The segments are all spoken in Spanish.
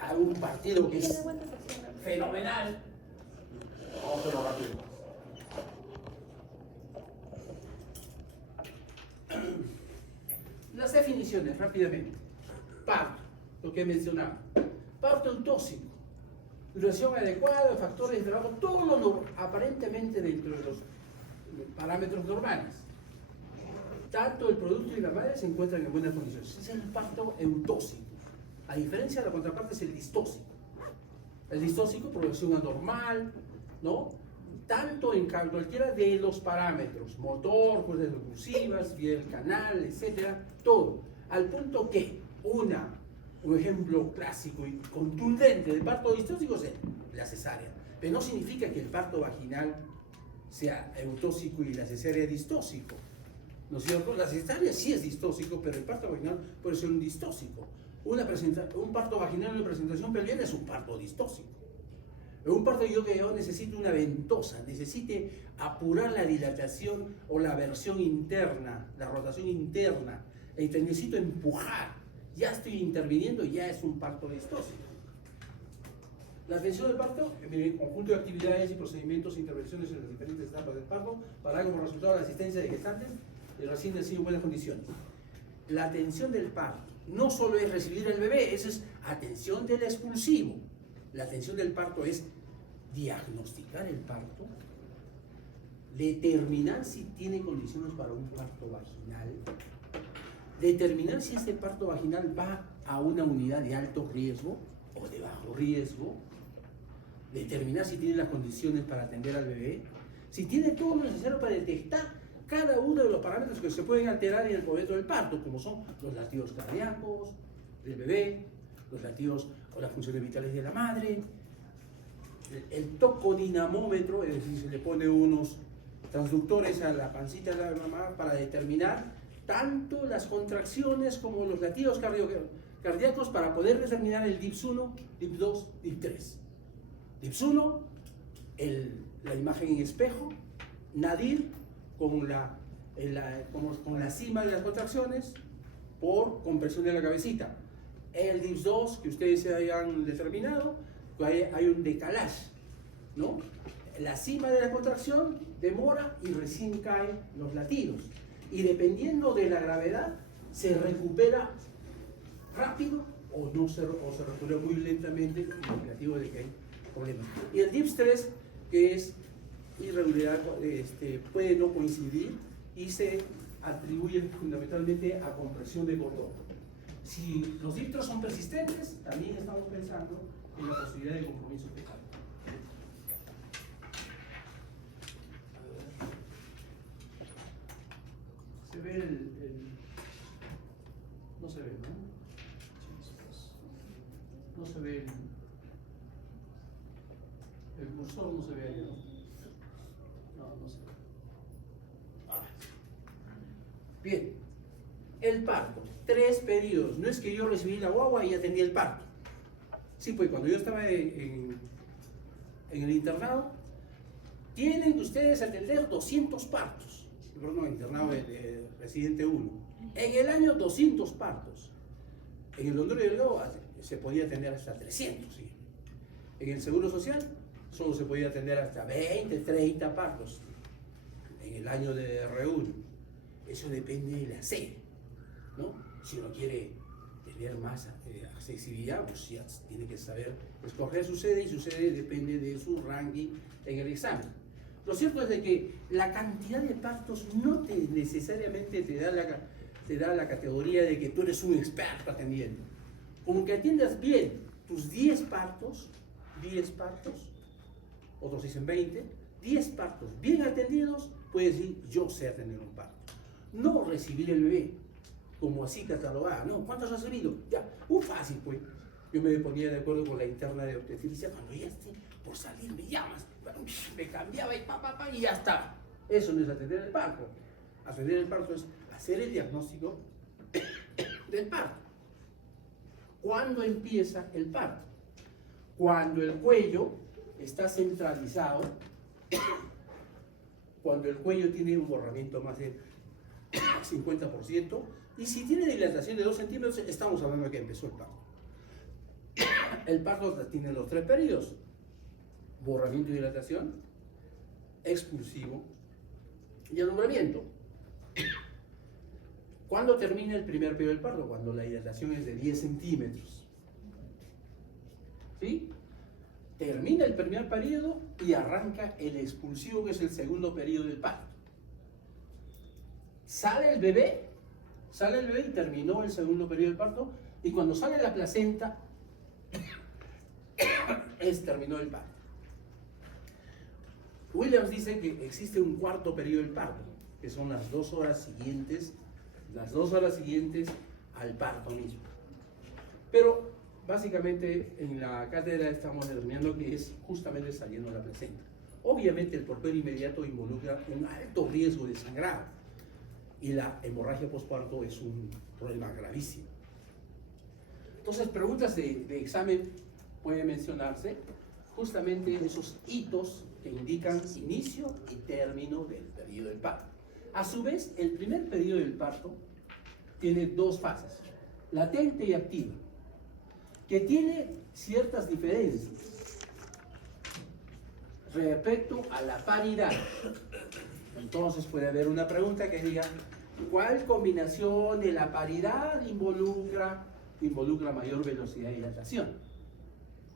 a un partido que es fenomenal. Vamos a hacerlo rápido. Las definiciones, rápidamente. Parto, lo que mencionaba. Parto eutóxico. Duración adecuada, factores de trabajo, todo lo aparentemente dentro de los parámetros normales. Tanto el producto y la madre se encuentran en buenas condiciones. Ese es el parto eutóxico. A diferencia de la contraparte es el distóxico. El distóxico, progresión anormal, ¿no? Tanto en cualquiera de los parámetros, motor, cuerdas repulsivas, vía del canal, etcétera, todo. Al punto que un ejemplo clásico y contundente de parto distóxico es la cesárea. Pero no significa que el parto vaginal sea eutóxico y la cesárea distóxico. ¿No es cierto? La cesárea sí es distóxico, pero el parto vaginal puede ser un distóxico. Un parto vaginal en una presentación pelviana es un parto distóxico. Un parto yo necesito una ventosa, necesite apurar la dilatación o la versión interna, la rotación interna, necesito empujar, ya estoy interviniendo, ya es un parto distóxico. La atención del parto, en el conjunto de actividades y procedimientos e intervenciones en las diferentes etapas del parto, para dar como resultado la asistencia de gestantes y recién nacido en buenas condiciones. La atención del parto no solo es recibir al bebé, eso es atención del expulsivo. La atención del parto es diagnosticar el parto, determinar si tiene condiciones para un parto vaginal, determinar si este parto vaginal va a una unidad de alto riesgo o de bajo riesgo, determinar si tiene las condiciones para atender al bebé, si tiene todo lo necesario para detectar cada uno de los parámetros que se pueden alterar en el momento del parto, como son los latidos cardíacos del bebé, los latidos o las funciones vitales de la madre, el tocodinamómetro, es decir, se le pone unos transductores a la pancita de la mamá para determinar tanto las contracciones como los latidos cardíacos para poder determinar el DIPS 1, DIPS 2, DIPS 3. DIPS 1, la imagen en espejo, nadir con la cima de las contracciones por compresión de la cabecita. El DIPS 2 que ustedes se hayan determinado, hay un decalage, ¿no? La cima de la contracción demora y recién caen los latidos. Y dependiendo de la gravedad, se recupera rápido o se recupera muy lentamente, indicativo de que hay problemas. Y el DIPS 3, que es irregular, puede no coincidir y se atribuye fundamentalmente a compresión de cordón. Si los DIPS son persistentes, también estamos pensando en la posibilidad de compromiso fetal. Se ve no se ve, ¿no? No se ve el cursor, no se ve ahí, ¿no? No se ve. Bien, el parto, 3 periodos. No es que yo recibí la guagua y atendí el parto. Sí, pues cuando yo estaba en el internado, tienen que ustedes atender 200 partos. Perdón, internado de residente 1. En el año 200 partos. En el Honduras Delgado se podía atender hasta 300. ¿Sí? En el Seguro Social solo se podía atender hasta 20, 30 partos. En el año de R1. Eso depende de la sede, ¿no? Si uno quiere tener más accesibilidad, pues ya tiene que saber escoger su sede y su sede depende de su ranking en el examen. Lo cierto es de que la cantidad de partos no necesariamente te da la categoría de que tú eres un experto atendiendo. Como que atiendas bien tus 10 partos, otros dicen 20, 10 partos bien atendidos, puedes decir yo sé atender un parto. No recibir el bebé como así catalogada, ¿no? ¿Cuántos has recibido? Ya, fácil pues. Yo me ponía de acuerdo con la interna de obstetricia, cuando ya esté por salir me llamas, me cambiaba y y ya está. Eso no es atender el parto. Atender el parto es hacer el diagnóstico del parto. ¿Cuándo empieza el parto? Cuando el cuello está centralizado, cuando el cuello tiene un borramiento más de 50%, y si tiene dilatación de 2 centímetros, estamos hablando de que empezó el parto. El parto tiene los 3 periodos: borramiento y dilatación, expulsivo y alumbramiento. ¿Cuándo termina el primer periodo del parto? Cuando la dilatación es de 10 centímetros. ¿Sí? Termina el primer periodo y arranca el expulsivo, que es el segundo periodo del parto. Sale el bebé y terminó el segundo periodo del parto, y cuando sale la placenta, terminó el parto. Williams dice que existe un cuarto periodo del parto, que son las 2 horas siguientes al parto mismo. Pero básicamente en la cátedra estamos determinando que es justamente saliendo la placenta. Obviamente el porpero inmediato involucra un alto riesgo de sangrado, y la hemorragia postparto es un problema gravísimo. Entonces, preguntas de examen pueden mencionarse justamente esos hitos que indican inicio y término del periodo del parto. A su vez, el primer periodo del parto tiene 2 fases, latente y activa, que tiene ciertas diferencias respecto a la paridad. Entonces puede haber una pregunta que diga: ¿cuál combinación de la paridad involucra mayor velocidad de dilatación?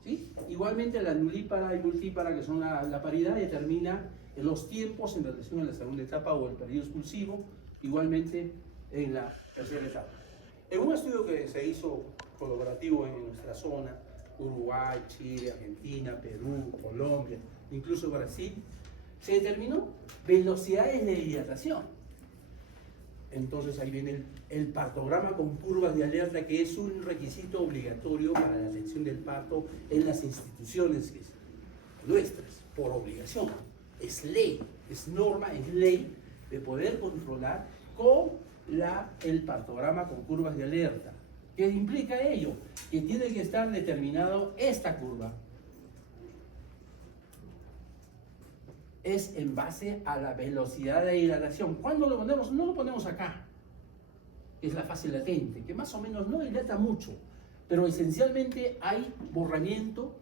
¿Sí? Igualmente la nulípara y multípara, que son la paridad, determina los tiempos en relación a la segunda etapa o el periodo expulsivo, igualmente en la tercera etapa. En un estudio que se hizo colaborativo en nuestra zona, Uruguay, Chile, Argentina, Perú, Colombia, incluso Brasil, se determinó velocidades de dilatación. Entonces ahí viene el partograma con curvas de alerta, que es un requisito obligatorio para la atención del parto en las instituciones nuestras, por obligación. Es ley, es norma, es ley de poder controlar con el partograma con curvas de alerta. ¿Qué implica ello? Que tiene que estar determinado esta curva. Es en base a la velocidad de dilatación. ¿Cuándo lo ponemos? No lo ponemos acá. Es la fase latente, que más o menos no dilata mucho, pero esencialmente hay borramiento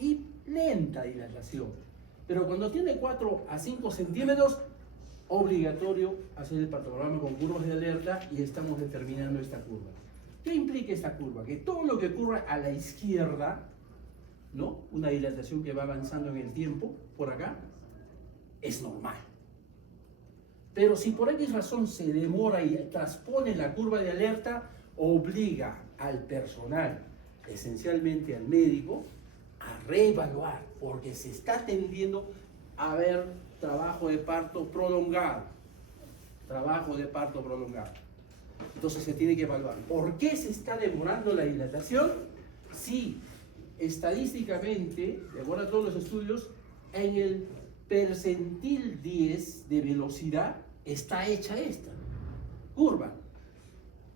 y lenta dilatación. Pero cuando tiene 4 a 5 centímetros, obligatorio hacer el partograma con curvas de alerta, y estamos determinando esta curva. ¿Qué implica esta curva? Que todo lo que ocurra a la izquierda, ¿no? Una dilatación que va avanzando en el tiempo, por acá, es normal. Pero si por X razón se demora y transpone la curva de alerta, obliga al personal, esencialmente al médico, a reevaluar, porque se está tendiendo a ver trabajo de parto prolongado. Entonces se tiene que evaluar. ¿Por qué se está demorando la dilatación? Sí, estadísticamente, de acuerdo a todos los estudios, en el percentil 10 de velocidad está hecha esta curva.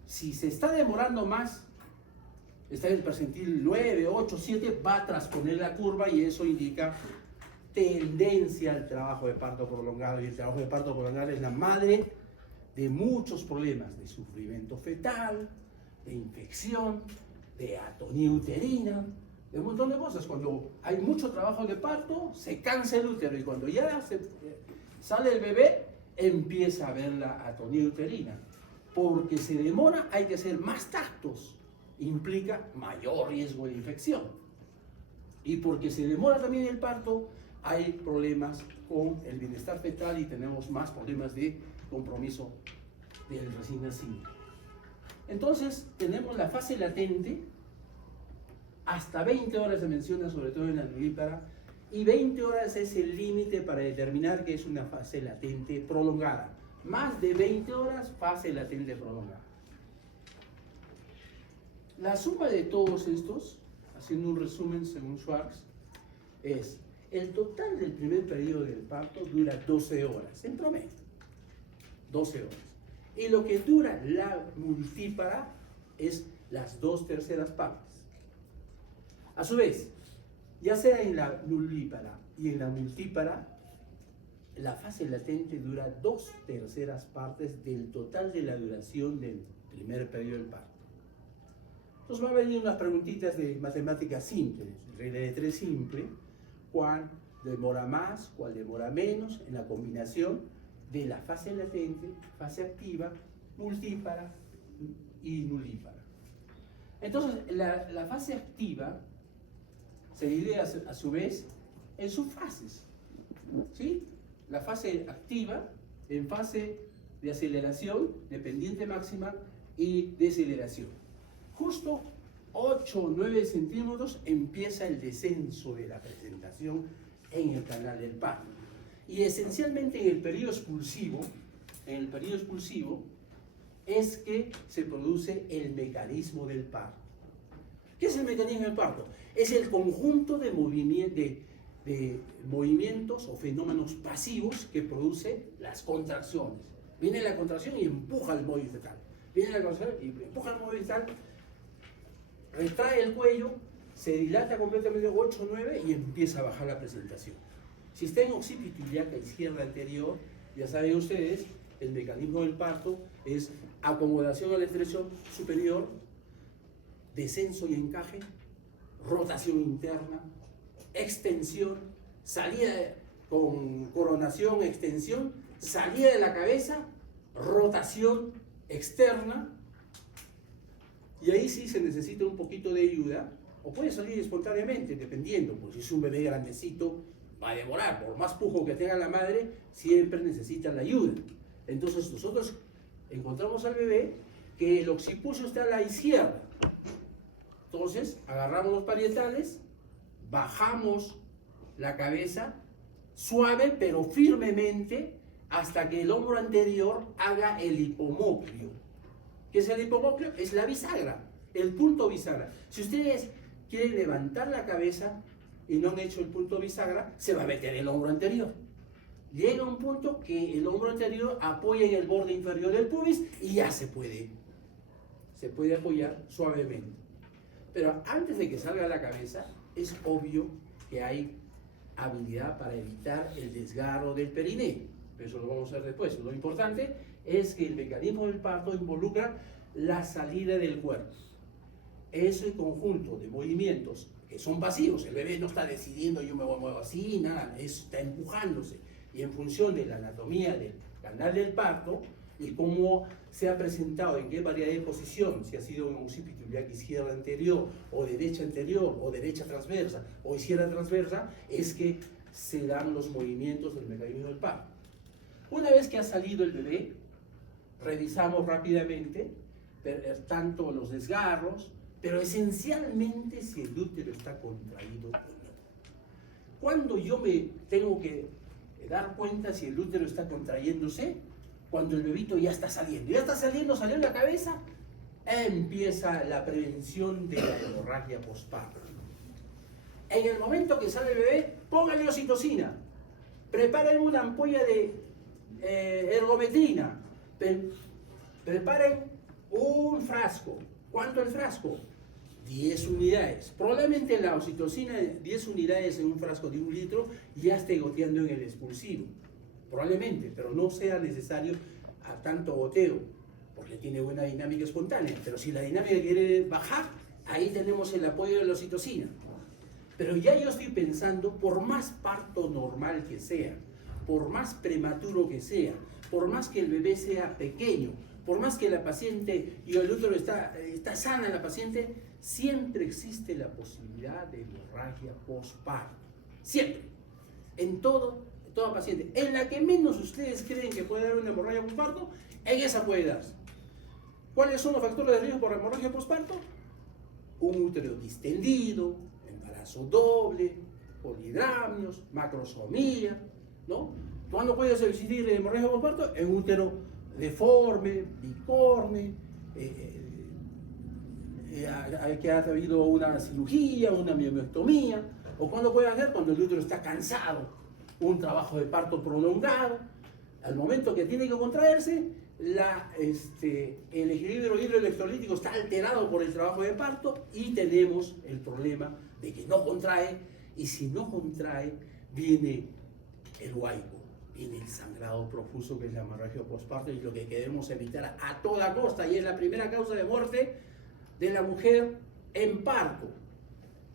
Si se está demorando más, está en el percentil 9, 8, 7, va a transponer la curva, y eso indica tendencia al trabajo de parto prolongado. Y el trabajo de parto prolongado es la madre de muchos problemas, de sufrimiento fetal, de infección, de atonía uterina, de un montón de cosas. Cuando hay mucho trabajo de parto, se cansa el útero, y cuando ya sale el bebé, empieza a haber la atonía uterina. Porque se demora, hay que hacer más tactos, implica mayor riesgo de infección. Y porque se demora también el parto, hay problemas con el bienestar fetal, y tenemos más problemas de compromiso del recién nacido. Entonces tenemos la fase latente. Hasta 20 horas se menciona, sobre todo en la nulípara, y 20 horas es el límite para determinar que es una fase latente prolongada. Más de 20 horas, fase latente prolongada. La suma de todos estos, haciendo un resumen según Schwartz, es: el total del primer periodo del parto dura 12 horas, en promedio, 12 horas. Y lo que dura la multípara es las 2/3 partes. A su vez, ya sea en la nulípara y en la multípara, la fase latente dura 2/3 partes del total de la duración del primer periodo del parto. Entonces va a venir unas preguntitas de matemáticas simples, regla de 3 simple, cuál demora más, cuál demora menos en la combinación de la fase latente, fase activa, multípara y nulípara. Entonces la fase activa se divide a su vez en subfases, ¿sí? La fase activa en fase de aceleración, de pendiente máxima y deceleración. Justo 8 o 9 centímetros empieza el descenso de la presentación en el canal del parto. Y esencialmente en el periodo expulsivo, es que se produce el mecanismo del parto. ¿Qué es el mecanismo del parto? Es el conjunto de movimientos o fenómenos pasivos que produce las contracciones. Viene la contracción y empuja el móvil fetal. Viene la contracción y empuja el móvil fetal, retrae el cuello, se dilata completamente 8 o 9 y empieza a bajar la presentación. Si está en occipito ilíaca izquierda anterior, ya saben ustedes, el mecanismo del parto es acomodación a la extracción superior, descenso y encaje, rotación interna, extensión, salida con coronación, extensión, salida de la cabeza, rotación externa, y ahí sí se necesita un poquito de ayuda, o puede salir espontáneamente, dependiendo, porque si es un bebé grandecito, va a demorar, por más pujo que tenga la madre, siempre necesita la ayuda. Entonces nosotros encontramos al bebé que el occipucio está a la izquierda. Entonces agarramos los parietales, bajamos la cabeza, suave pero firmemente, hasta que el hombro anterior haga el hipomoclio. ¿Qué es el hipomoclio? Es la bisagra, el punto bisagra. Si ustedes quieren levantar la cabeza y no han hecho el punto bisagra, se va a meter el hombro anterior. Llega un punto que el hombro anterior apoya en el borde inferior del pubis y ya se puede apoyar suavemente. Pero antes de que salga la cabeza, es obvio que hay habilidad para evitar el desgarro del perineo. Pero eso lo vamos a ver después. Lo importante es que el mecanismo del parto involucra la salida del cuerpo. Ese conjunto de movimientos que son pasivos, el bebé no está decidiendo yo me muevo así, nada, está empujándose. Y en función de la anatomía del canal del parto y cómo se ha presentado, en qué variedad de posición, si ha sido en occipito ilíaca izquierda anterior, o derecha transversa, o izquierda transversa, es que se dan los movimientos del mecanismo del parto. Una vez que ha salido el bebé, revisamos rápidamente tanto los desgarros, pero esencialmente si el útero está contraído o no. ¿Cuándo yo me tengo que dar cuenta si el útero está contrayéndose? Cuando el bebito ya está saliendo, salió la cabeza, empieza la prevención de la hemorragia postparto. En el momento que sale el bebé, póngale oxitocina, preparen una ampolla de ergometrina, preparen un frasco. ¿Cuánto el frasco? 10 unidades. Probablemente la oxitocina, 10 unidades en un frasco de 1 litro, ya esté goteando en el expulsivo. Probablemente, pero no sea necesario a tanto goteo, porque tiene buena dinámica espontánea. Pero si la dinámica quiere bajar, ahí tenemos el apoyo de la oxitocina. Pero ya yo estoy pensando, por más parto normal que sea, por más prematuro que sea, por más que el bebé sea pequeño, por más que la paciente y el útero está sana la paciente, siempre existe la posibilidad de hemorragia postparto. Siempre. En toda paciente. En la que menos ustedes creen que puede dar una hemorragia postparto, en esa puede darse. ¿Cuáles son los factores de riesgo por hemorragia postparto? Un útero distendido, embarazo doble, polidramnios, macrosomía, ¿no? ¿Cuándo puede existir hemorragia postparto? En útero deforme, bicorne, que ha habido una cirugía, una miomectomía, o cuando puede hacer cuando el útero está cansado, un trabajo de parto prolongado, al momento que tiene que contraerse, el equilibrio hidroelectrolítico está alterado por el trabajo de parto y tenemos el problema de que no contrae, y si no contrae, viene el huaico. Viene el sangrado profuso, que es la hemorragia postparto, y lo que queremos evitar a toda costa, y es la primera causa de muerte de la mujer en parto.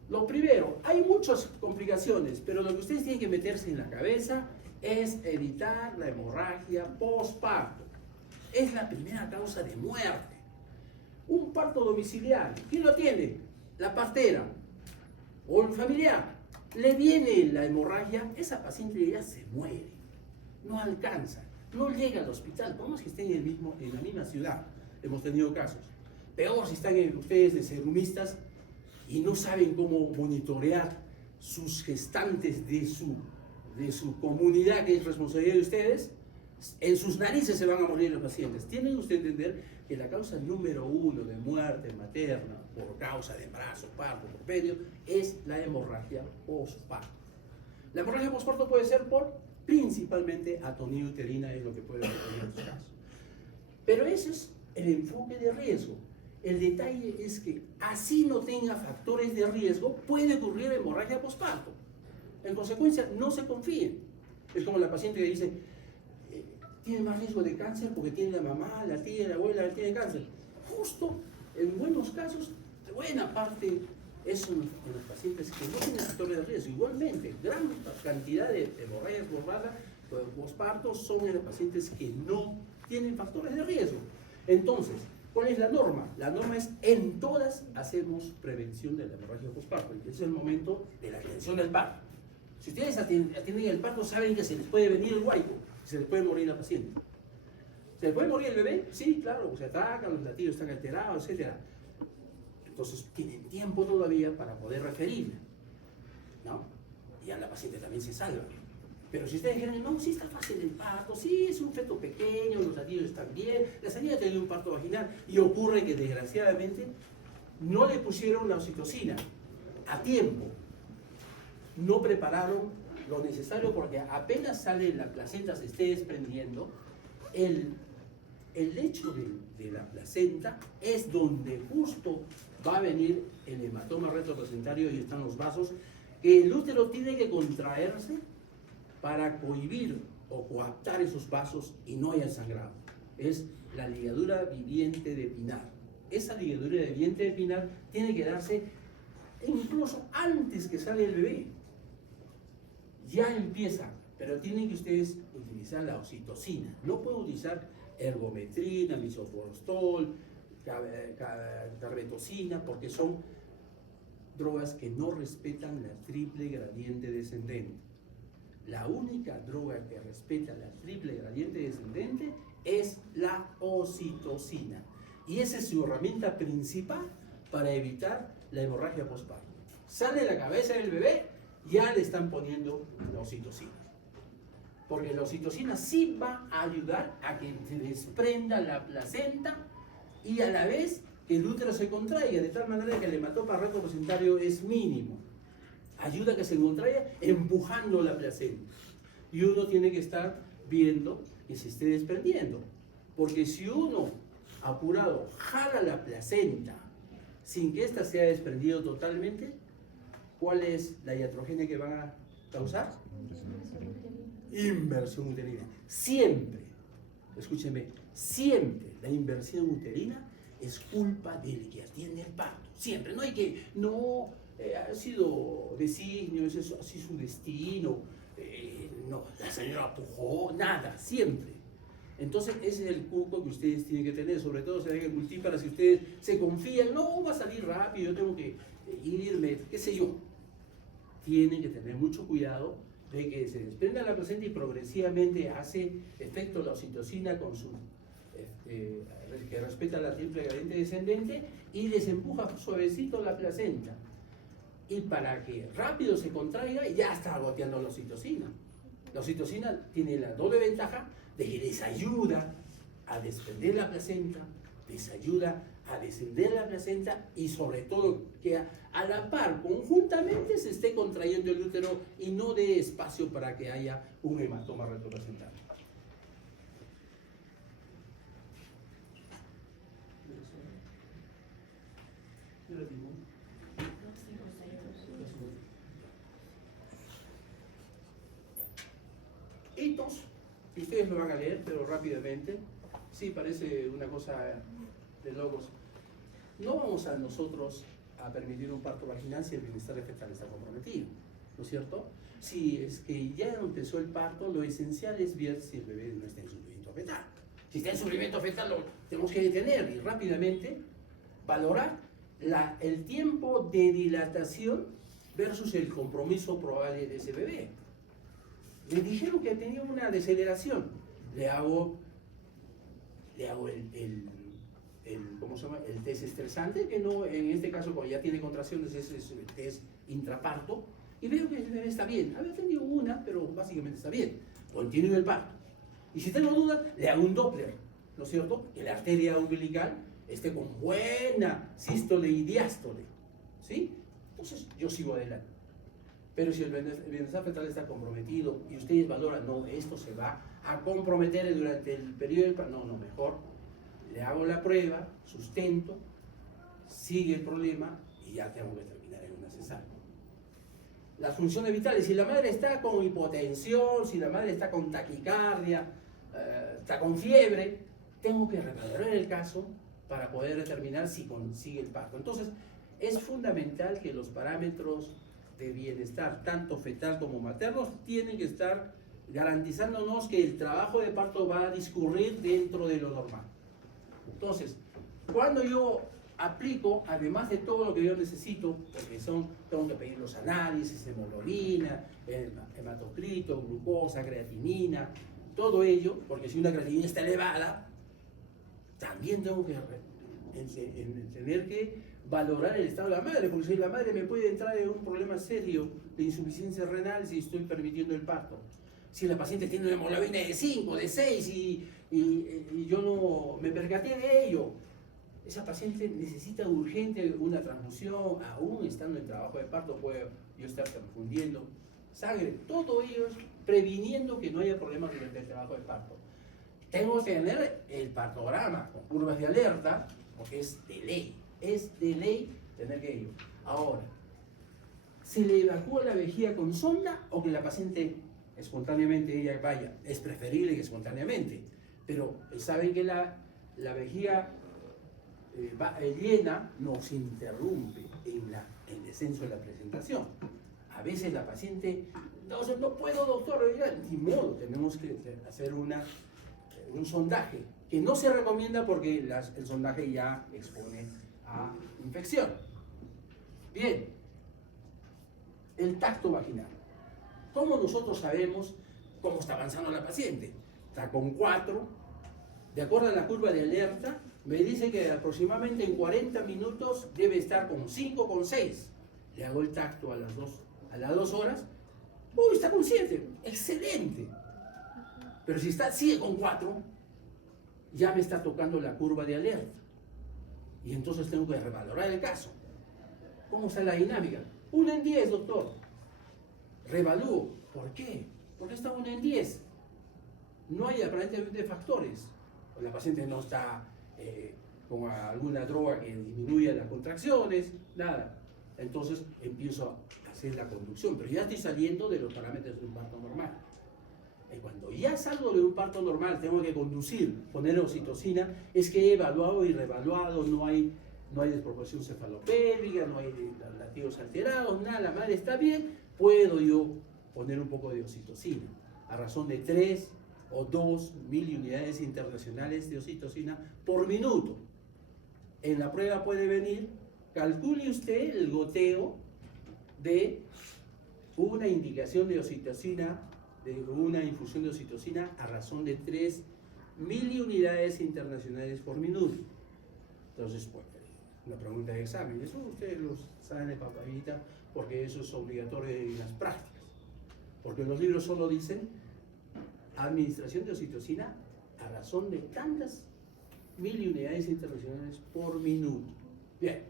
Lo primero, hay muchas complicaciones, pero lo que ustedes tienen que meterse en la cabeza es evitar la hemorragia postparto. Es la primera causa de muerte. Un parto domiciliario, ¿quién lo tiene? La partera o el familiar. Le viene la hemorragia, esa paciente ya se muere, no alcanza, no llega al hospital, por más que estén en la misma ciudad. Hemos tenido casos. Peor si están ustedes de serumistas y no saben cómo monitorear sus gestantes de su comunidad, que es responsabilidad de ustedes. En sus narices se van a morir los pacientes. Tienen ustedes que entender que la causa número 1 de muerte materna por causa de embarazo, parto, porperio, es la hemorragia postparto. La hemorragia postparto puede ser principalmente atonía uterina, es lo que puede ocurrir en estos casos. Pero ese es el enfoque de riesgo. El detalle es que así no tenga factores de riesgo, puede ocurrir hemorragia postparto. En consecuencia, no se confíen. Es como la paciente que dice, tiene más riesgo de cáncer porque tiene la mamá, la tía, la abuela que tiene cáncer. Justo, en buenos casos, buena parte es en los pacientes que no tienen factores de riesgo. Igualmente, gran cantidad de hemorragias postparto son en los pacientes que no tienen factores de riesgo. Entonces, ¿cuál es la norma? La norma es, en todas hacemos prevención de la hemorragia postparto, y es el momento de la atención del parto. Si ustedes atienden el parto, saben que se les puede venir el huaico, se les puede morir la paciente. ¿Se les puede morir el bebé? Sí, claro, se ataca, los latidos están alterados, etc. Entonces, tienen tiempo todavía para poder referir, ¿no? Y a la paciente también se salva. Pero si ustedes dijeron, no, sí está fácil el parto, sí es un feto pequeño, los latidos están bien, la señora ha tenido un parto vaginal, y ocurre que desgraciadamente no le pusieron la oxitocina a tiempo, no prepararon lo necesario porque apenas sale la placenta, se esté desprendiendo, el lecho de la placenta es donde justo va a venir el hematoma retroplacentario y están los vasos, que el útero tiene que contraerse para cohibir o coaptar esos vasos y no haya sangrado. Es la ligadura viviente de Pinar. Esa ligadura viviente de Pinar tiene que darse incluso antes que sale el bebé. Ya empieza, pero tienen que ustedes utilizar la oxitocina. No pueden utilizar ergometrina, misoprostol, carbetocina, porque son drogas que no respetan la triple gradiente descendente. La única droga que respeta la triple gradiente descendente es la oxitocina. Y esa es su herramienta principal para evitar la hemorragia postparto. Sale la cabeza del bebé, ya le están poniendo la oxitocina. Porque la oxitocina sí va a ayudar a que se desprenda la placenta y a la vez que el útero se contraiga, de tal manera que el hematoma retroplacentario es mínimo. Ayuda a que se contraiga empujando la placenta. Y uno tiene que estar viendo que se esté desprendiendo. Porque si uno, apurado, jala la placenta sin que ésta se haya desprendido totalmente, ¿cuál es la iatrogenia que van a causar? Inversión uterina. Siempre, escúcheme, siempre la inversión uterina es culpa del que atiende el parto. Siempre. No hay que, no ha sido designio, es así su destino, no, la señora pujó, nada, siempre. Entonces ese es el cuco que ustedes tienen que tener, sobre todo se dejen multíparas, si ustedes se confían, no, va a salir rápido, yo tengo que irme, qué sé yo. Tienen que tener mucho cuidado de que se desprenda la placenta y progresivamente hace efecto la oxitocina con su que respeta la triple gradiente descendente y les empuja suavecito la placenta. Y para que rápido se contraiga, ya está goteando la oxitocina. La oxitocina tiene la doble ventaja de que les ayuda a desprender la placenta, les ayuda a descender la placenta y sobre todo que a la par, conjuntamente se esté contrayendo el útero y no dé espacio para que haya un hematoma retroplacentario. Hitos, y ustedes lo van a leer, pero rápidamente. Sí, parece una cosa de locos. no vamos a nosotros a permitir un parto vaginal si el bienestar fetal está comprometido, ¿no es cierto? Si es que ya empezó el parto, lo esencial es ver si el bebé no está en sufrimiento fetal. Si está en sufrimiento fetal, lo tenemos que detener y rápidamente valorar el tiempo de dilatación versus el compromiso probable de ese bebé. Le dijeron que tenía una deceleración. Le hago ¿cómo se llama? El test estresante, que no, en este caso, cuando ya tiene contracciones, es el test intraparto, y veo que el bebé está bien. Había tenido una, pero básicamente está bien. Continúo el parto. Y si tengo dudas, le hago un Doppler, ¿no es cierto? Que la arteria umbilical esté con buena sístole y diástole, ¿sí? Entonces, yo sigo adelante. Pero si el bienestar fetal está comprometido y ustedes valoran, no, esto se va a comprometer durante el periodo del parto, no, mejor le hago la prueba, sustento, sigue el problema y ya tengo que terminar en una cesárea. Las funciones vitales, si la madre está con hipotensión, si la madre está con taquicardia, está con fiebre, tengo que revalorar el caso para poder determinar si consigue el parto. Entonces, es fundamental que los parámetros de bienestar, tanto fetal como maternos, tienen que estar garantizándonos que el trabajo de parto va a discurrir dentro de lo normal. Entonces, cuando yo aplico, además de todo lo que yo necesito, porque tengo que pedir los análisis, hemoglobina, hematocrito, glucosa, creatinina, todo ello, porque si una creatinina está elevada, también tengo que tener que valorar el estado de la madre, porque si la madre me puede entrar en un problema serio de insuficiencia renal si estoy permitiendo el parto. Si la paciente tiene una hemoglobina de 5, de 6 y yo no me percaté de ello, esa paciente necesita urgente una transfusión, aún estando en trabajo de parto, puede yo estar transfundiendo sangre, todo ello es previniendo que no haya problemas durante el trabajo de parto. Tengo que tener el partograma con curvas de alerta, porque es de ley tener que ir. Ahora, ¿se le evacúa la vejiga con sonda o que la paciente espontáneamente ella vaya? Es preferible que espontáneamente, pero saben que la vejiga llena nos interrumpe en el descenso de la presentación. A veces la paciente, no puedo, doctor, ni modo, tenemos que hacer un sondaje, que no se recomienda porque el sondaje ya expone a infección. Bien, el tacto vaginal. ¿Cómo nosotros sabemos cómo está avanzando la paciente? Está con 4, de acuerdo a la curva de alerta, me dice que aproximadamente en 40 minutos debe estar con 5, con 6. Le hago el tacto a las 2 horas. ¡Uy, está con 7! ¡Excelente! Pero si sigue con 4, ya me está tocando la curva de alerta. Y entonces tengo que revalorar el caso. ¿Cómo está la dinámica? 1 en 10, doctor. Revalúo. ¿Por qué? Porque está 1 en 10. No hay aparentemente factores. La paciente no está con alguna droga que disminuya las contracciones, nada. Entonces empiezo a hacer la conducción, pero ya estoy saliendo de los parámetros de un parto normal. Y cuando ya salgo de un parto normal, tengo que conducir, poner oxitocina, es que he evaluado y reevaluado, no hay desproporción cefalopélvica, no hay latidos alterados, nada, la madre está bien, puedo yo poner un poco de oxitocina, a razón de 3 o 2 miliunidades internacionales de oxitocina por minuto. En la prueba puede venir, calcule usted el goteo de una indicación de oxitocina, de una infusión de oxitocina a razón de 3 miliunidades internacionales por minuto. Entonces, pues, una pregunta de examen, eso ustedes lo saben de papayita, porque eso es obligatorio en las prácticas. Porque los libros solo dicen administración de oxitocina a razón de tantas miliunidades internacionales por minuto. Bien,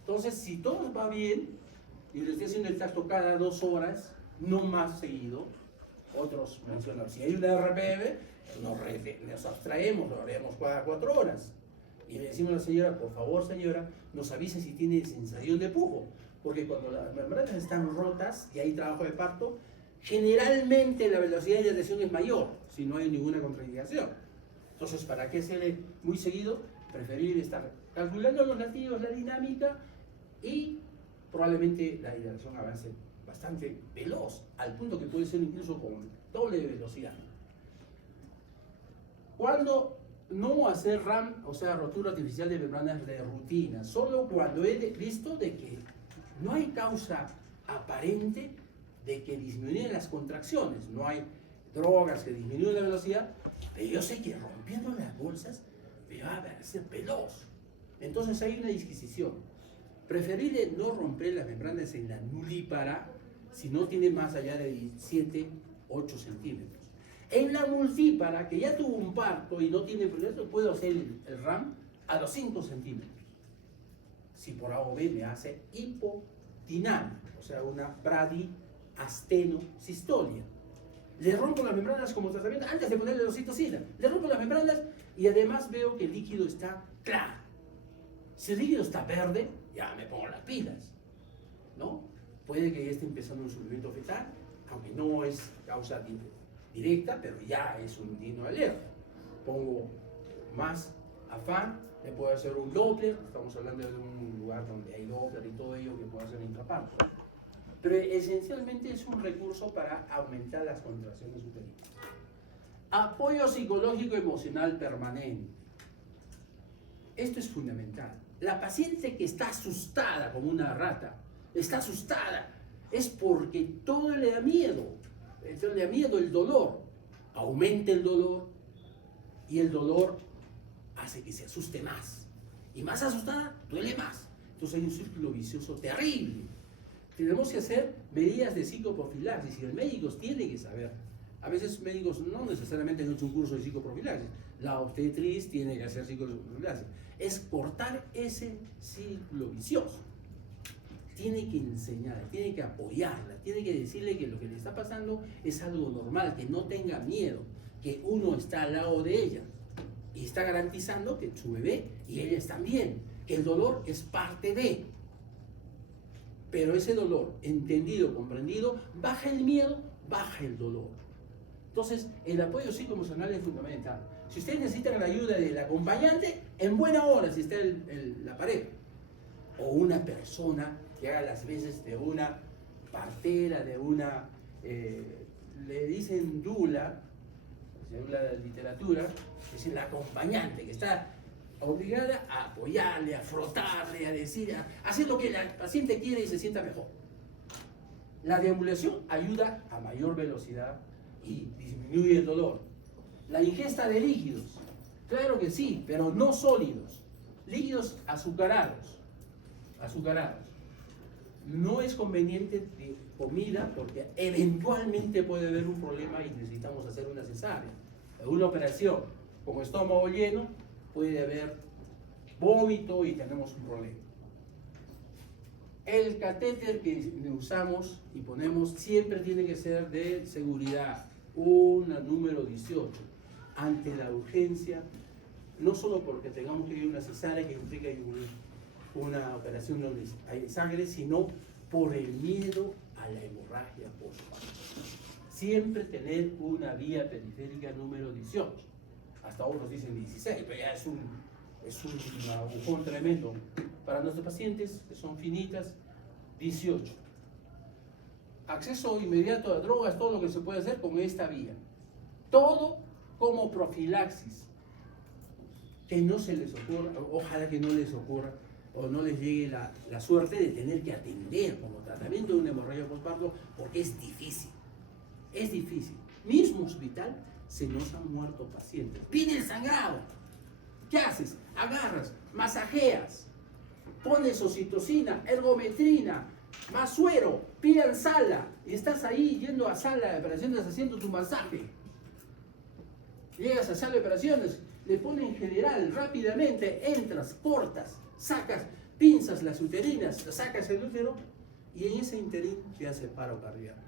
entonces si todo va bien y le estoy haciendo el tacto cada 2 horas, no más seguido, otros mencionan, si hay una RPM, nos abstraemos, lo haremos cada 4 horas. Y le decimos a la señora, por favor señora, nos avise si tiene sensación de pujo, porque cuando las membranas están rotas y hay trabajo de parto, generalmente la velocidad de dilatación es mayor, si no hay ninguna contraindicación. Entonces, ¿para qué hacerle muy seguido? Preferible estar calculando los latidos, la dinámica, y probablemente la dilatación avance bastante veloz, al punto que puede ser incluso con doble de velocidad. Cuando no hacer RAM, o sea, rotura artificial de membranas de rutina, solo cuando he visto de que no hay causa aparente de que disminuyan las contracciones, no hay drogas que disminuyen la velocidad, pero yo sé que rompiendo las bolsas me va a parecer veloz. Entonces hay una disquisición. Preferible no romper las membranas en la nulípara si no tiene más allá de 7, 8 centímetros. En la multípara, que ya tuvo un parto y no tiene problema, puedo hacer el RAM a los 5 centímetros. Si por A o B me hace hipodinámica, o sea, una bradiastenosistolia. Le rompo las membranas como tratamiento antes de ponerle oxitocina. Le rompo las membranas y además veo que el líquido está claro. Si el líquido está verde, ya me pongo las pilas, ¿no? Puede que ya esté empezando un sufrimiento fetal, aunque no es causa directa, pero ya es un digno de alerta. Pongo más afán, le puedo hacer un Doppler, estamos hablando de un lugar donde hay Doppler y todo ello que puedo hacer intraparto. Pero esencialmente es un recurso para aumentar las contracciones uterinas. Apoyo psicológico emocional permanente. Esto es fundamental. La paciente que está asustada como una rata, está asustada, es porque todo le da miedo. Entonces le da miedo el dolor. Aumenta el dolor y el dolor hace que se asuste más. Y más asustada, duele más. Entonces hay un círculo vicioso terrible. Tenemos que hacer medidas de psicoprofilaxis y el médico tiene que saber. A veces médicos no necesariamente han hecho un curso de psicoprofilaxis. La obstetriz tiene que hacer psicoprofilaxis. Es cortar ese círculo vicioso. Tiene que enseñar, tiene que apoyarla, tiene que decirle que lo que le está pasando es algo normal, que no tenga miedo, que uno está al lado de ella y está garantizando que su bebé y ella están bien, que el dolor es parte de. Pero ese dolor, entendido, comprendido, baja el miedo, baja el dolor. Entonces, el apoyo psicoemocional es fundamental. Si ustedes necesitan la ayuda del acompañante, en buena hora, si está la pareja, o una persona que haga las veces de una partera, de una, le dicen dula, se habla de literatura, es la acompañante que está obligada a apoyarle, a frotarle, a decir, a hacer lo que la paciente quiere y se sienta mejor. La deambulación ayuda a mayor velocidad y disminuye el dolor. La ingesta de líquidos, claro que sí, pero no sólidos. Líquidos azucarados. No es conveniente de comida porque eventualmente puede haber un problema y necesitamos hacer una cesárea. En una operación con estómago lleno puede haber vómito y tenemos un problema. El catéter que usamos y ponemos siempre tiene que ser de seguridad, una número 18, ante la urgencia, no solo porque tengamos que ir a una cesárea que implica una operación donde hay sangre, sino por el miedo a la hemorragia postparto. Siempre tener una vía periférica número 18. Hasta otros dicen 16, pero ya es un agujón tremendo. Para nuestros pacientes, que son finitas, 18. Acceso inmediato a drogas, todo lo que se puede hacer con esta vía. Todo como profilaxis. Que no se les ocurra, ojalá que no les ocurra, o no les llegue la suerte de tener que atender como tratamiento de una hemorragia postparto, porque es difícil. Es difícil. Mismo hospital se nos han muerto pacientes. Viene el sangrado. ¿Qué haces? Agarras, masajeas, pones oxitocina, ergometrina, más suero, pidan sala, y estás ahí yendo a sala de operaciones haciendo tu masaje. Llegas a sala de operaciones, le ponen general, rápidamente, entras, cortas, sacas, pinzas las uterinas, sacas el útero, y en ese interín te hace paro cardíaco.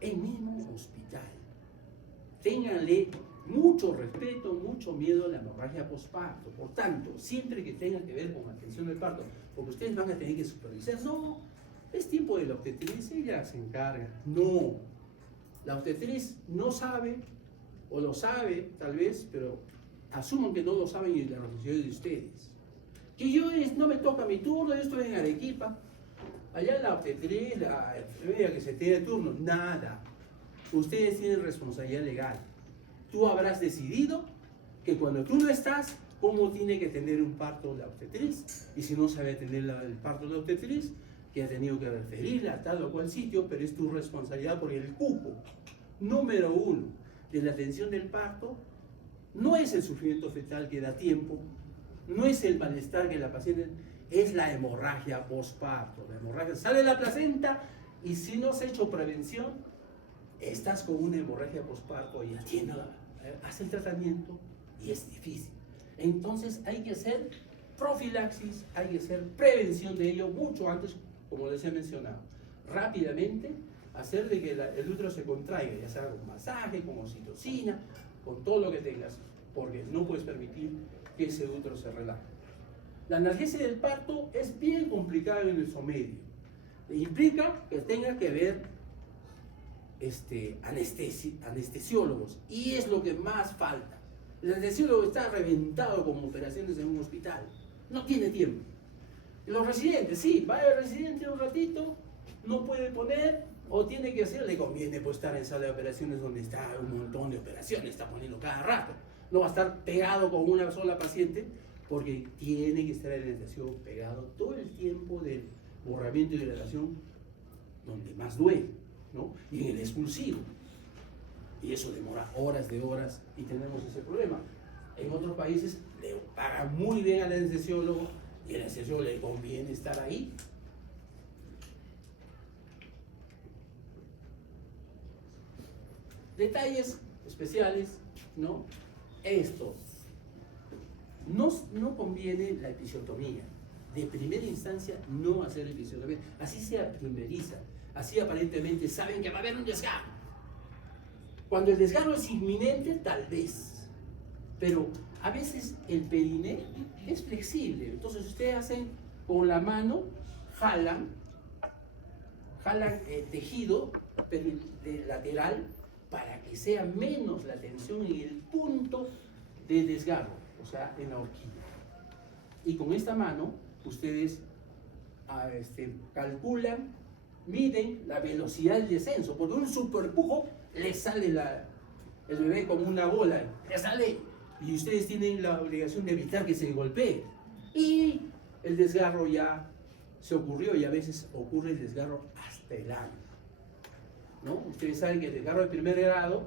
El mismo hospital. Ténganle mucho respeto, mucho miedo a la hemorragia postparto. Por tanto, siempre que tenga que ver con atención del parto, porque ustedes van a tener que supervisar, no, es tiempo de la obstetriz, ella se encarga. No, la obstetriz no sabe, o lo sabe tal vez, pero asuman que no lo saben y la responsabilidad de ustedes. Que no me toca mi turno, yo estoy en Arequipa. Allá la obstetriz, la enfermera que se tiene turno, nada. Ustedes tienen responsabilidad legal. Tú habrás decidido que cuando tú no estás, cómo tiene que tener un parto la obstetriz. Y si no sabe tener el parto la obstetriz, que ha tenido que referirla a tal o cual sitio, pero es tu responsabilidad porque el cupo número 1 de la atención del parto no es el sufrimiento fetal que da tiempo, no es el malestar que la paciente, es la hemorragia postparto. La hemorragia sale de la placenta y si no has hecho prevención, estás con una hemorragia postparto y hace el tratamiento y es difícil. Entonces hay que hacer profilaxis, hay que hacer prevención de ello mucho antes, como les he mencionado. Rápidamente hacer de que el útero se contraiga, ya sea con masaje, con oxitocina, con todo lo que tengas, porque no puedes permitir que ese útero se relaje. La analgesia del parto es bien complicada en nuestro medio. Implica que tenga que ver anestesiólogos, y es lo que más falta. El anestesiólogo está reventado con operaciones en un hospital, no tiene tiempo. Los residentes, sí, va el residente un ratito, no puede poner, o tiene que hacer, le conviene pues estar en sala de operaciones donde está un montón de operaciones, está poniendo cada rato. No va a estar pegado con una sola paciente, porque tiene que estar el anestesiólogo pegado todo el tiempo del borramiento y dilatación, donde más duele, ¿no? Y en el expulsivo. Y eso demora horas de horas y tenemos ese problema. En otros países le pagan muy bien al anestesiólogo y al anestesiólogo le conviene estar ahí. Detalles especiales, ¿no? Esto. No conviene la episiotomía. De primera instancia, no hacer episiotomía. Así se primeriza. Así aparentemente saben que va a haber un desgarro. Cuando el desgarro es inminente, tal vez. Pero a veces el periné es flexible. Entonces ustedes hacen con la mano, jalan el tejido lateral para que sea menos la tensión en el punto de desgarro, o sea, en la horquilla. Y con esta mano ustedes calculan, miden la velocidad del descenso, porque un superpujo le sale el bebé como una bola, le sale, y ustedes tienen la obligación de evitar que se golpee. Y el desgarro ya se ocurrió, y a veces ocurre el desgarro hasta el ano, ¿no? Ustedes saben que el desgarro de primer grado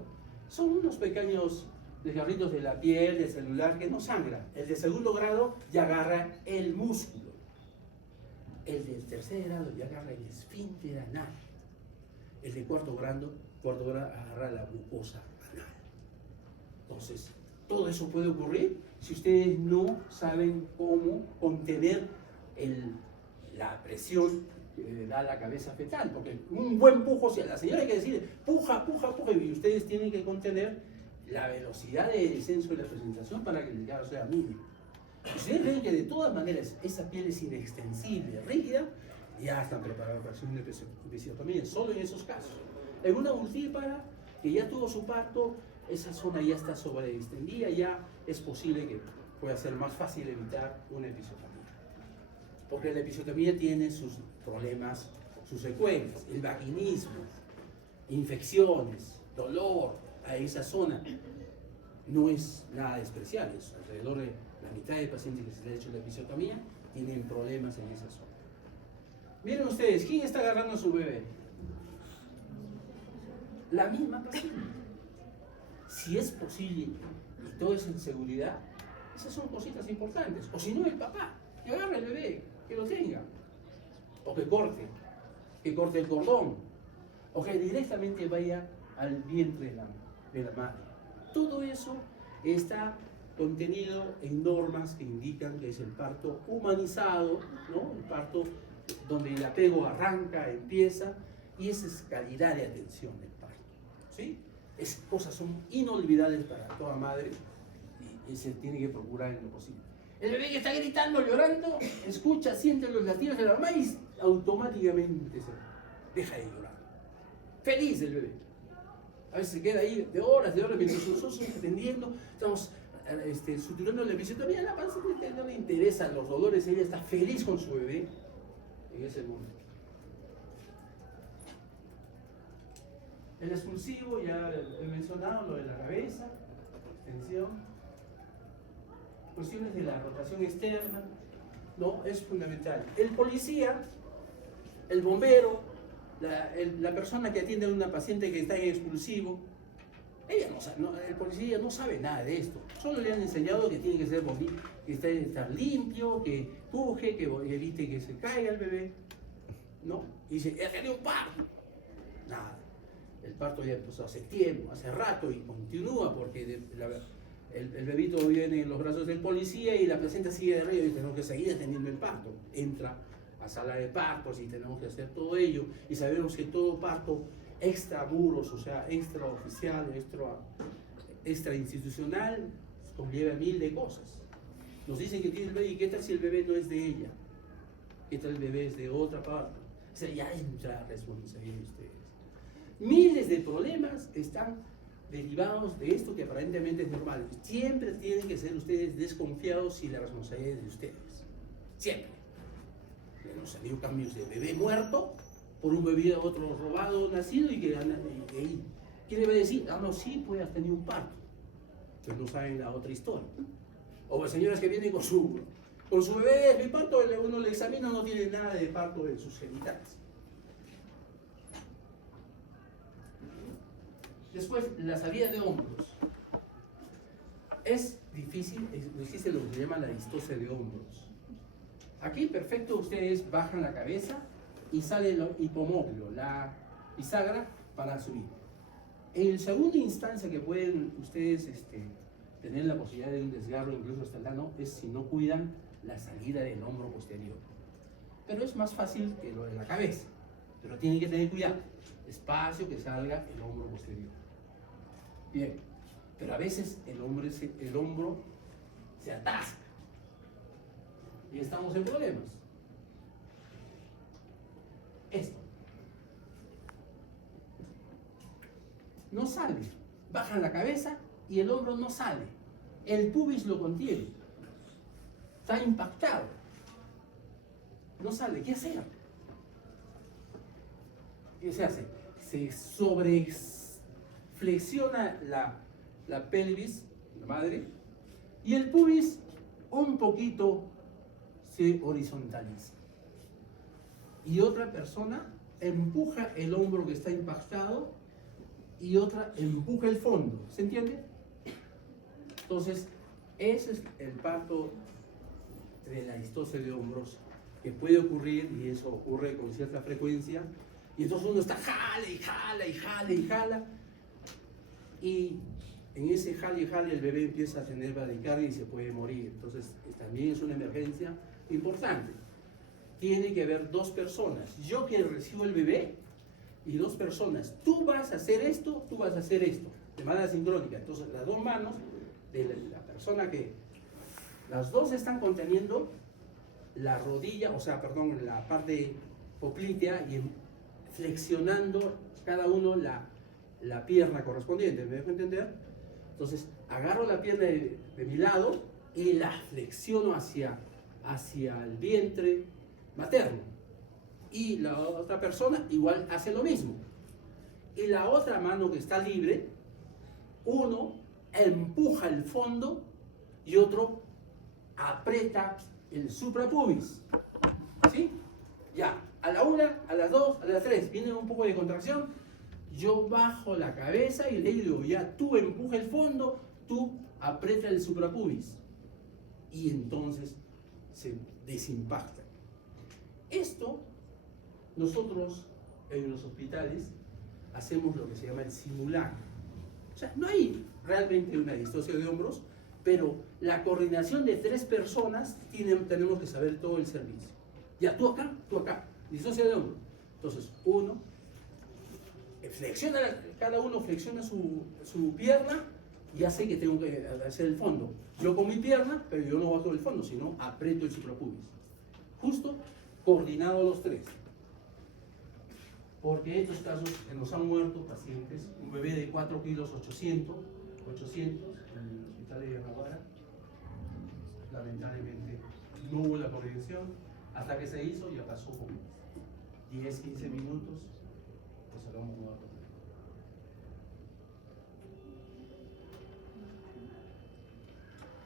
son unos pequeños desgarritos de la piel, del celular, que no sangra. El de segundo grado ya agarra el músculo. El del tercer grado ya agarra el esfínter anal. El de cuarto grado agarra la mucosa anal. Entonces, todo eso puede ocurrir si ustedes no saben cómo contener la presión que da la cabeza fetal. Porque un buen pujo, si a la señora hay que decirle, puja, y ustedes tienen que contener la velocidad de descenso de la presentación para que el desgarro sea mínimo. Ustedes ven que de todas maneras esa piel es inextensible, rígida, ya están preparados para hacer una episiotomía, solo en esos casos. En una multípara que ya tuvo su parto, esa zona ya está sobredistendida, ya es posible que pueda ser más fácil evitar una episiotomía. Porque la episiotomía tiene sus problemas, sus secuelas, el vaginismo, infecciones, dolor a esa zona. No es nada especial, es alrededor de la mitad de pacientes que se les ha hecho la episiotomía tienen problemas en esa zona. Miren ustedes, ¿quién está agarrando a su bebé? La misma paciente. Si es posible y todo es en seguridad, esas son cositas importantes. O si no, el papá, que agarre el bebé, que lo tenga. O que corte el cordón. O que directamente vaya al vientre de la madre. Todo eso está contenido en normas que indican que es el parto humanizado, ¿no? El parto donde el apego arranca, empieza, y esa es calidad de atención del parto, ¿sí? Esas cosas son inolvidables para toda madre y se tiene que procurar en lo posible. El bebé que está gritando, llorando, escucha, siente los latidos de la mamá y automáticamente se deja de llorar. Feliz el bebé. A veces se queda ahí de horas, mientras nosotros estamos atendiendo, estamos suturando la episiotomía, la paciente no le interesan los dolores, ella está feliz con su bebé en ese momento. El expulsivo, ya he mencionado, lo de la cabeza, extensión. Cuestiones de la rotación externa, ¿no? Es fundamental. El policía, el bombero, la persona que atiende a una paciente que está en expulsivo, ella no sabe, el policía no sabe nada de esto. Solo le han enseñado que tiene que ser bonito, que tiene que estar limpio, que puje, que evite que se caiga el bebé, ¿no? Y dice, ¡es un parto! Nada. El parto ya empezó hace tiempo, hace rato, y continúa porque el bebito viene en los brazos del policía y la placenta sigue de arriba y tenemos que seguir teniendo el parto. Entra a sala de partos y tenemos que hacer todo ello. Y sabemos que todo parto extramuros, o sea, extraoficial, extrainstitucional, conlleva mil de cosas. Nos dicen que tiene el bebé, y ¿qué tal si el bebé no es de ella? ¿Qué tal el bebé es de otra parte? O sea, ya entra responsabilidad de ustedes. Miles de problemas están derivados de esto que aparentemente es normal. Siempre tienen que ser ustedes desconfiados si la responsabilidad es de ustedes. Siempre. Nos salió cambios de bebé muerto por un bebé otro robado nacido y que ¿quién le va a decir? Ah, no, sí, pues has tenido un parto. Pero no saben la otra historia. O señoras que vienen con su bebé, mi parto, uno le examina, no tiene nada de parto en sus genitales. Después, la salida de hombros. Es difícil, existe lo que se llama la distosia de hombros. Aquí, perfecto, ustedes bajan la cabeza y sale el hipomóvil, la bisagra, para subir. En segunda instancia que pueden ustedes tener la posibilidad de un desgarro incluso hasta el ano es si no cuidan la salida del hombro posterior. Pero es más fácil que lo de la cabeza. Pero tienen que tener cuidado. Despacio que salga el hombro posterior. Bien. Pero a veces el hombro se atasca. Y estamos en problemas. Esto. No sale. Bajan la cabeza y el hombro no sale. El pubis lo contiene. Está impactado. No sale. ¿Qué hacer? ¿Qué se hace? Se sobreflexiona la pelvis, la madre, y el pubis un poquito se horizontaliza. Y otra persona empuja el hombro que está impactado y otra empuja el fondo. ¿Se entiende? Entonces, ese es el parto de la distosia de hombros que puede ocurrir, y eso ocurre con cierta frecuencia. Y entonces uno está jala y jala y jala y jala. Y en ese jale y jale el bebé empieza a tener bradicardia y se puede morir. Entonces también es una emergencia importante. Tiene que haber dos personas. Yo que recibo el bebé y dos personas. Tú vas a hacer esto, tú vas a hacer esto. De manera sincrónica. Entonces las dos manos de la persona que... Las dos están conteniendo la rodilla, o sea, perdón, la parte poplitea y flexionando cada uno la pierna correspondiente. ¿Me dejo entender? Entonces, agarro la pierna de mi lado y la flexiono hacia el vientre materno. Y la otra persona igual hace lo mismo. Y la otra mano que está libre, uno empuja el fondo y otro aprieta el suprapubis. ¿Sí? Ya, a la una, a las dos, a las tres, viene un poco de contracción. Yo bajo la cabeza y le digo, ya, tú empuja el fondo, tú aprieta el suprapubis. Y entonces se desimpacta. Esto, nosotros en los hospitales hacemos lo que se llama el simulacro. O sea, no hay realmente una distosia de hombros, pero la coordinación de tres personas tenemos que saber todo el servicio. Ya, tú acá, distosia de hombros. Entonces, uno flexiona, cada uno flexiona su pierna y ya sé que tengo que hacer el fondo. Yo con mi pierna, pero yo no bajo el fondo, sino aprieto el suprapubis. Justo coordinados los tres. Porque en estos casos nos han muerto pacientes, un bebé de 4 kilos 800 en el hospital hospital de Yanaguara. Lamentablemente no hubo la coordinación. Hasta que se hizo, ya pasó como 10, 15 minutos, pues se lo vamos a mudar.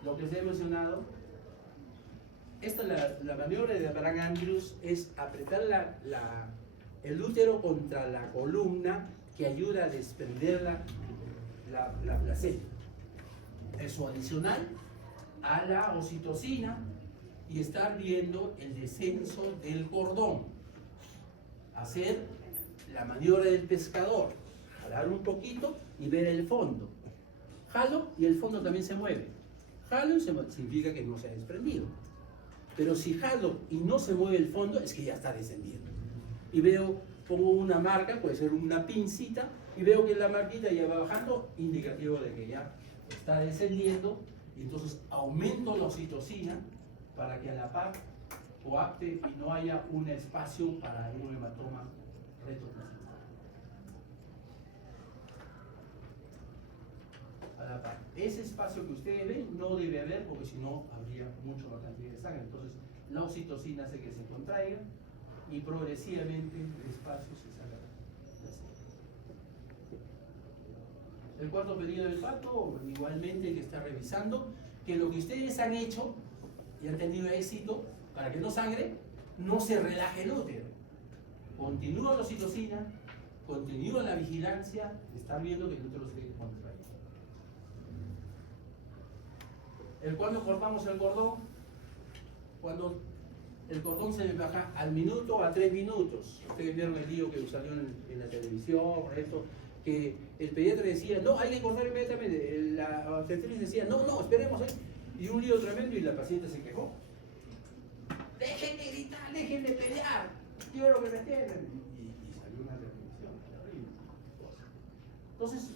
Lo que se ha mencionado, esta la maniobra de Abraham Andrews es apretar el útero contra la columna que ayuda a desprender la placenta. Eso adicional a la oxitocina y estar viendo el descenso del cordón. Hacer la maniobra del pescador, jalar un poquito y ver el fondo. Jalo y el fondo también se mueve. Jalo y significa que no se ha desprendido. Pero si jalo y no se mueve el fondo, es que ya está descendiendo. Y veo, pongo una marca, puede ser una pincita, y veo que la marquita ya va bajando, indicativo de que ya está descendiendo, y entonces aumento la oxitocina para que a la par coapte y no haya un espacio para un hematoma retroplacental. A la par. Ese espacio que ustedes ven no debe haber porque si no habría mucho más cantidad de sangre. Entonces la oxitocina hace que se contraiga y progresivamente despacio se salga la sangre. El cuarto pedido del parto, igualmente que está revisando que lo que ustedes han hecho y han tenido éxito para que no sangre, no se relaje el útero. Continúa la oxitocina, continúa la vigilancia, están viendo que el útero se contrae. Cuando cortamos el cordón, cuando el cordón se baja al minuto a 3 minutos. Ustedes vieron el lío que salió en la televisión, esto, que el pediatra decía, no, hay que cortar inmediatamente. La obstetriz decía, no, esperemos. Y un lío tremendo y la paciente se quejó. Dejen de gritar, dejen de pelear, quiero que me entiendan. Y salió una televisión terrible. Entonces,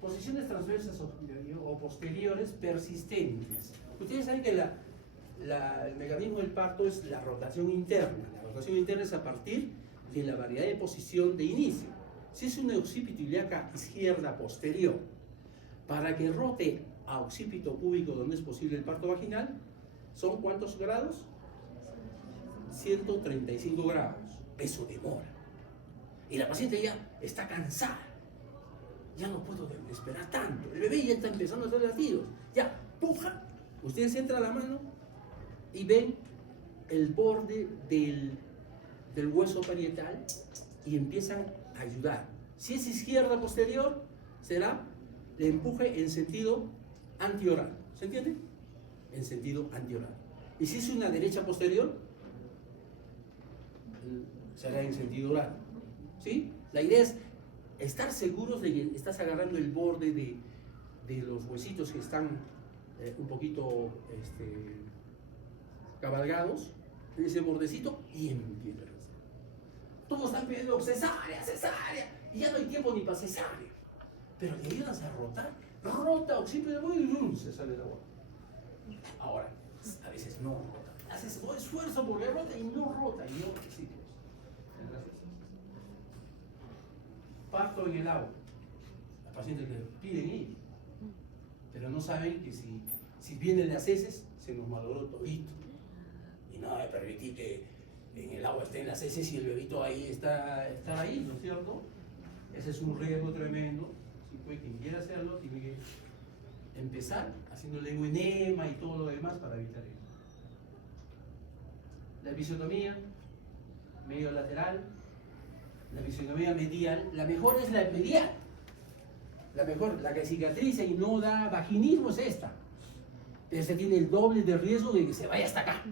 posiciones transversas o posteriores persistentes. Ustedes saben que el mecanismo del parto es la rotación interna. La rotación interna es a partir de la variedad de posición de inicio. Si es una occipito ilíaca izquierda posterior, para que rote a occipito púbico donde es posible el parto vaginal, ¿son cuántos grados? 135 grados. Eso demora. Y la paciente ya está cansada. Ya no puedo esperar tanto. El bebé ya está empezando a hacer latidos. Ya, puja. Ustedes entran la mano y ven el borde del hueso parietal y empiezan a ayudar. Si es izquierda posterior, será el empuje en sentido antioral. ¿Se entiende? En sentido antioral. Y si es una derecha posterior, será en sentido oral. ¿Sí? La idea es estar seguros de que estás agarrando el borde de los huesitos que están un poquito cabalgados, ese bordecito, y empieza a hacer. Todos están pidiendo cesárea, y ya no hay tiempo ni para cesárea. Pero le ayudas a rotar, rota occipito y se sale la agua. Ahora, a veces no rota. Haces esfuerzo porque rota y no rota, y no occipito. Parto en el agua. Las pacientes le piden ir, pero no saben que si vienen las heces, se nos malogró todito. Y no hay permitir que en el agua estén las heces y el bebito ahí está ahí, ¿no es cierto? Ese es un riesgo tremendo. Si pues, quien quiera hacerlo, tiene que empezar haciéndole un enema y todo lo demás para evitar eso. La episiotomía, medio lateral. La episiotomía medial, la mejor es la medial. La mejor, la que cicatriza y no da vaginismo es esta. Pero se tiene el doble de riesgo de que se vaya hasta acá.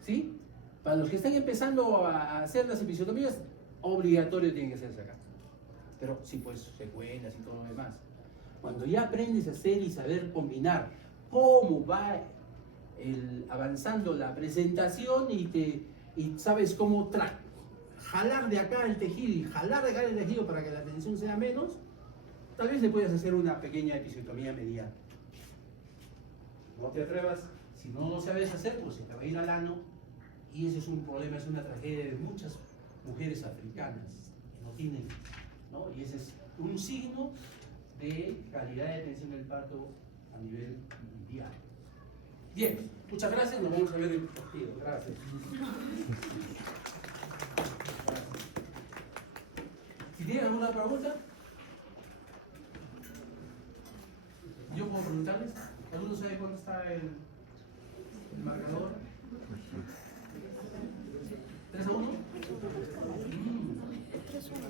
¿Sí? Para los que están empezando a hacer las episiotomías, obligatorio tiene que hacerse acá. Pero sí, pues, secuelas y todo lo demás. Cuando ya aprendes a hacer y saber combinar cómo va avanzando la presentación y sabes cómo jalar de acá el tejido y jalar de acá el tejido para que la tensión sea menos, tal vez le puedas hacer una pequeña episiotomía medial. No te atrevas, si no lo sabes hacer, pues se te va a ir al ano, y ese es un problema, es una tragedia de muchas mujeres africanas que no tienen, ¿no? Y ese es un signo de calidad de atención del parto a nivel mundial. Bien, muchas gracias, nos vamos a ver en el partido. Gracias. Si tienen alguna pregunta, yo puedo preguntarles. ¿Alguno sabe cuánto está el marcador?